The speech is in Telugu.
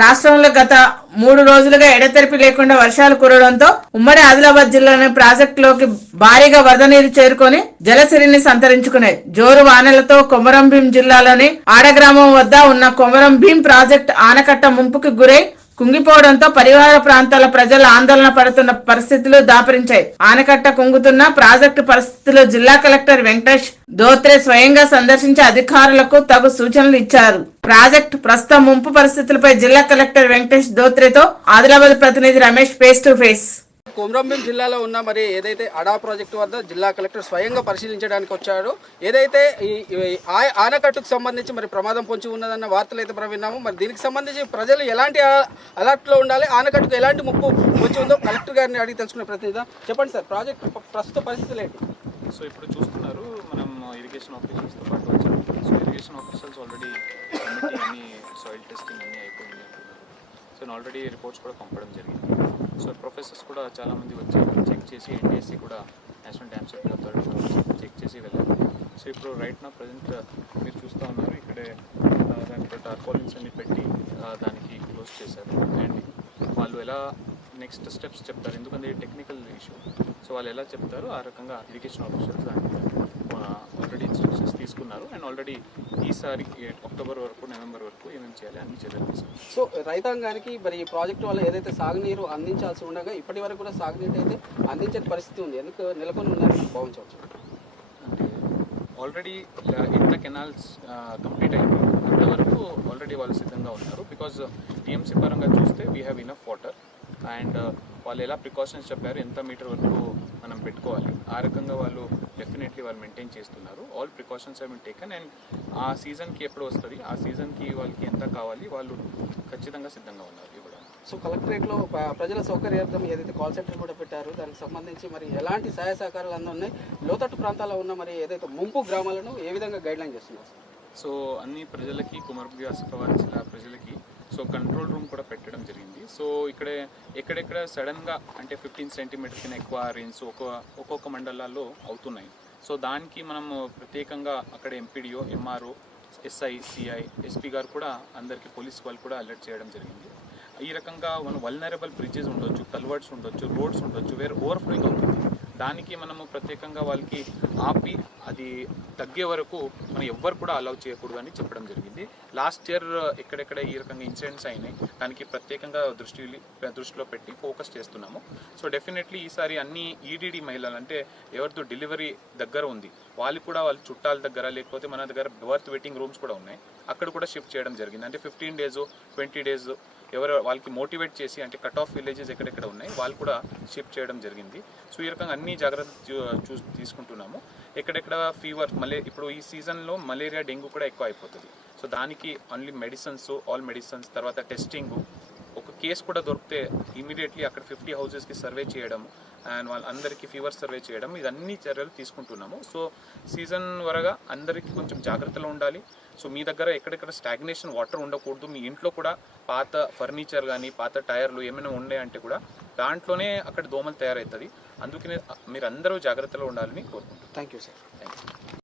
రాష్ట్రంలో గత మూడు రోజులుగా ఎడతెరిపి లేకుండా వర్షాలు కురవడంతో ఉమ్మడి ఆదిలాబాద్ జిల్లాలోని ప్రాజెక్టులోకి భారీగా వరద నీరు చేరుకొని జలసిరిని సంతరించుకున్నాయి జోరు వానలతో కొమరం భీం జిల్లాలోని ఆడగ్రామం వద్ద ఉన్న కొమరం భీం ప్రాజెక్ట్ ఆనకట్ట ముంపుకు గురై కుంగిపోవడంతో పరివార ప్రాంతాల ప్రజలు ఆందోళన పడుతున్న పరిస్థితులు దాపరించాయి. ఆనకట్ట కుంగుతున్న ప్రాజెక్టు పరిస్థితులు జిల్లా కలెక్టర్ వెంకటేష్ దోత్రే స్వయంగా సందర్శించి అధికారులకు తగు సూచనలు ఇచ్చారు. ప్రాజెక్ట్ ప్రస్తుతం ముంపు పరిస్థితులపై జిల్లా కలెక్టర్ వెంకటేష్ దోత్రేతో ఆదిలాబాద్ ప్రతినిధి Ramesh face to face Komarambheem జిల్లాలో ఉన్న మరి ఏదైతే అడా ప్రాజెక్టు వద్ద జిల్లా కలెక్టర్ స్వయంగా పరిశీలించడానికి వచ్చాడు. ఏదైతే ఈ ఆనకట్టుకు సంబంధించి మరి ప్రమాదం పొంచి ఉన్నదన్న వార్తలు అయితే మనం విన్నాము. మరి దీనికి సంబంధించి ప్రజలు ఎలాంటి అలర్ట్లో ఉండాలి? ఆనకట్టుకు ఎలాంటి ముప్పు పొంచి ఉందో కలెక్టర్ గారిని అడిగి తెలుసుకునే ప్రతినిధి చెప్పండి సార్ ప్రాజెక్ట్ ప్రస్తుత పరిస్థితులు ఏంటి? సో ఇప్పుడు చూస్తున్నారు మనం ఇరిగేషన్ ఆఫీసర్స్తో పాటు వచ్చాము. సో ఇరిగేషన్ ఆఫీసర్స్ ఆల్రెడీ అన్ని సాయిల్ టెస్టింగ్ అన్నీ అయిపోయింది. సో ఆల్రెడీ రిపోర్ట్స్ కూడా పంపడం జరిగింది. సో ప్రొఫెసర్స్ కూడా చాలామంది వచ్చి చెక్ చేసి ఎన్టీఎస్సీ కూడా national dam safety authority check చేసి వెళ్ళారు. సో ఇప్పుడు రైట్ నా ప్రజెంట్ మీరు చూస్తూ ఉన్నారు ఇక్కడే uh, ఆ, టార్పాలిన్స్ అన్ని పెట్టి uh, దానికి క్లోజ్ చేశారు. అండ్ వాళ్ళు ఎలా నెక్స్ట్ స్టెప్స్ చెప్తారు? ఎందుకంటే టెక్నికల్ ఇష్యూ సో వాళ్ళు ఎలా చెప్తారో ఆ రకంగా అప్లికేషన్ ఆఫీసర్స్ దానికి uh, ఆల్రెడీ ఇన్స్ట్రక్షన్స్ తీసుకున్నారు. అండ్ ఆల్రెడీ ఈసారి అక్టోబర్ వరకు నవంబర్ వరకు ఏమేమి చేయాలి అన్ని చర్యలు తీసుకున్నారు. సో రైతాంగానికి మరి ఈ ప్రాజెక్టు వల్ల ఏదైతే సాగునీరు అందించాల్సి ఉండగా ఇప్పటి వరకు కూడా సాగునీరు అయితే అందించే పరిస్థితి ఉంది. ఎందుకు నెలకొని ఉందని భావించవచ్చు? అంటే ఆల్రెడీ ఇంత కెనాల్స్ కంప్లీట్ అయింది అంతవరకు ఆల్రెడీ వాళ్ళు సిద్ధంగా ఉన్నారు. బికాజ్ టీఎంసీ పరంగా చూస్తే we have enough water and వాళ్ళు ఎలా ప్రికాషన్స్ చెప్పారు ఎంత మీటర్ వరకు మనం పెట్టుకోవాలి. ఆ రకంగా వాళ్ళు డెఫినెట్లీ వాళ్ళు మెయింటైన్ చేస్తున్నారు. All precautions have been taken and ఆ సీజన్కి ఎప్పుడు వస్తుంది? ఆ సీజన్కి వాళ్ళకి ఎంత కావాలి? వాళ్ళు ఖచ్చితంగా సిద్ధంగా ఉన్నారు ఇవ్వడానికి. సో కలెక్టరేట్లో ప్రజల సౌకర్యార్థం ఏదైతే కాల్ సెంటర్ కూడా పెట్టారు దానికి సంబంధించి మరి ఎలాంటి సహాయ సహకారాలు అన్నీ ఉన్నాయి లోతట్టు ప్రాంతాల్లో ఉన్న మరి ఏదైతే ముంపు గ్రామాలను ఏ విధంగా గైడ్ లైన్ చేస్తున్నారు? సో అన్ని ప్రజలకి ఆసిఫాబాద్ జిల్లా ప్రజలకి సో కంట్రోల్ రూమ్ కూడా పెట్టడం జరిగింది. సో ఇక్కడే ఎక్కడెక్కడ సడన్గా అంటే ఫిఫ్టీన్ సెంటీమీటర్ కింద ఎక్కువ రేంజ్ ఒక ఒక్కొక్క మండలాల్లో అవుతున్నాయి. సో దానికి మనము ప్రత్యేకంగా అక్కడ MPDO MRO SI CI SP గారు కూడా అందరికీ పోలీస్ వాళ్ళు కూడా అలర్ట్ చేయడం జరిగింది. ఈ రకంగా మన వల్నరబుల్ బ్రిడ్జెస్ ఉండొచ్చు కల్వర్ట్స్ ఉండొచ్చు రోడ్స్ ఉండొచ్చు వేరే ఓవర్ఫ్లోయింగ్ అవుతుంది. దానికి మనము ప్రత్యేకంగా వాళ్ళకి ఆపి అది తగ్గే వరకు మనం ఎవ్వరు కూడా అలౌ చేయకూడదు అని చెప్పడం జరిగింది. లాస్ట్ ఇయర్ ఎక్కడెక్కడ ఈ రకంగా ఇన్సిడెంట్స్ అయినాయి దానికి ప్రత్యేకంగా దృష్టి దృష్టిలో పెట్టి ఫోకస్ చేస్తున్నాము. సో డెఫినెట్లీ ఈసారి అన్ని ఈడీడీ మహిళలు అంటే ఎవరితో డెలివరీ దగ్గర ఉంది వాళ్ళు కూడా వాళ్ళ చుట్టాల దగ్గర లేకపోతే మన దగ్గర బర్త్ వెయిటింగ్ రూమ్స్ కూడా ఉన్నాయి అక్కడ కూడా షిఫ్ట్ చేయడం జరిగింది. అంటే ఫిఫ్టీన్ డేస్ ట్వంటీ డేస్ ఎవరు వాళ్ళకి మోటివేట్ చేసి అంటే కట్ ఆఫ్ విలేజెస్ ఎక్కడెక్కడ ఉన్నాయి వాళ్ళు కూడా షిఫ్ట్ చేయడం జరిగింది. సో ఈ రకంగా అన్ని జాగ్రత్తలు చూ- చూ తీసుకుంటున్నాము. ఎక్కడెక్కడ ఫీవర్ మలే ఇప్పుడు ఈ సీజన్లో మలేరియా డెంగ్యూ కూడా ఎక్కువ అయిపోతుంది. సో దానికి ఓన్లీ మెడిసిన్స్ ఆల్ మెడిసిన్స్ తర్వాత టెస్టింగ్ కేసు కూడా దొరికితే ఇమీడియట్లీ అక్కడ ఫిఫ్టీ హౌసెస్కి సర్వే చేయడం అండ్ వాళ్ళందరికీ ఫీవర్ సర్వే చేయడం ఇదన్నీ చర్యలు తీసుకుంటున్నాము. సో సీజన్ వరగా అందరికీ కొంచెం జాగ్రత్తలో ఉండాలి. సో మీ దగ్గర ఎక్కడెక్కడ స్టాగ్నేషన్ వాటర్ ఉండకూడదు. మీ ఇంట్లో కూడా పాత ఫర్నిచర్ కానీ పాత టైర్లు ఏమైనా అంటే కూడా దాంట్లోనే అక్కడ దోమలు తయారవుతుంది అందుకనే మీరు అందరూ జాగ్రత్తలో ఉండాలని కోరుకుంటున్నాను thank you sir thank you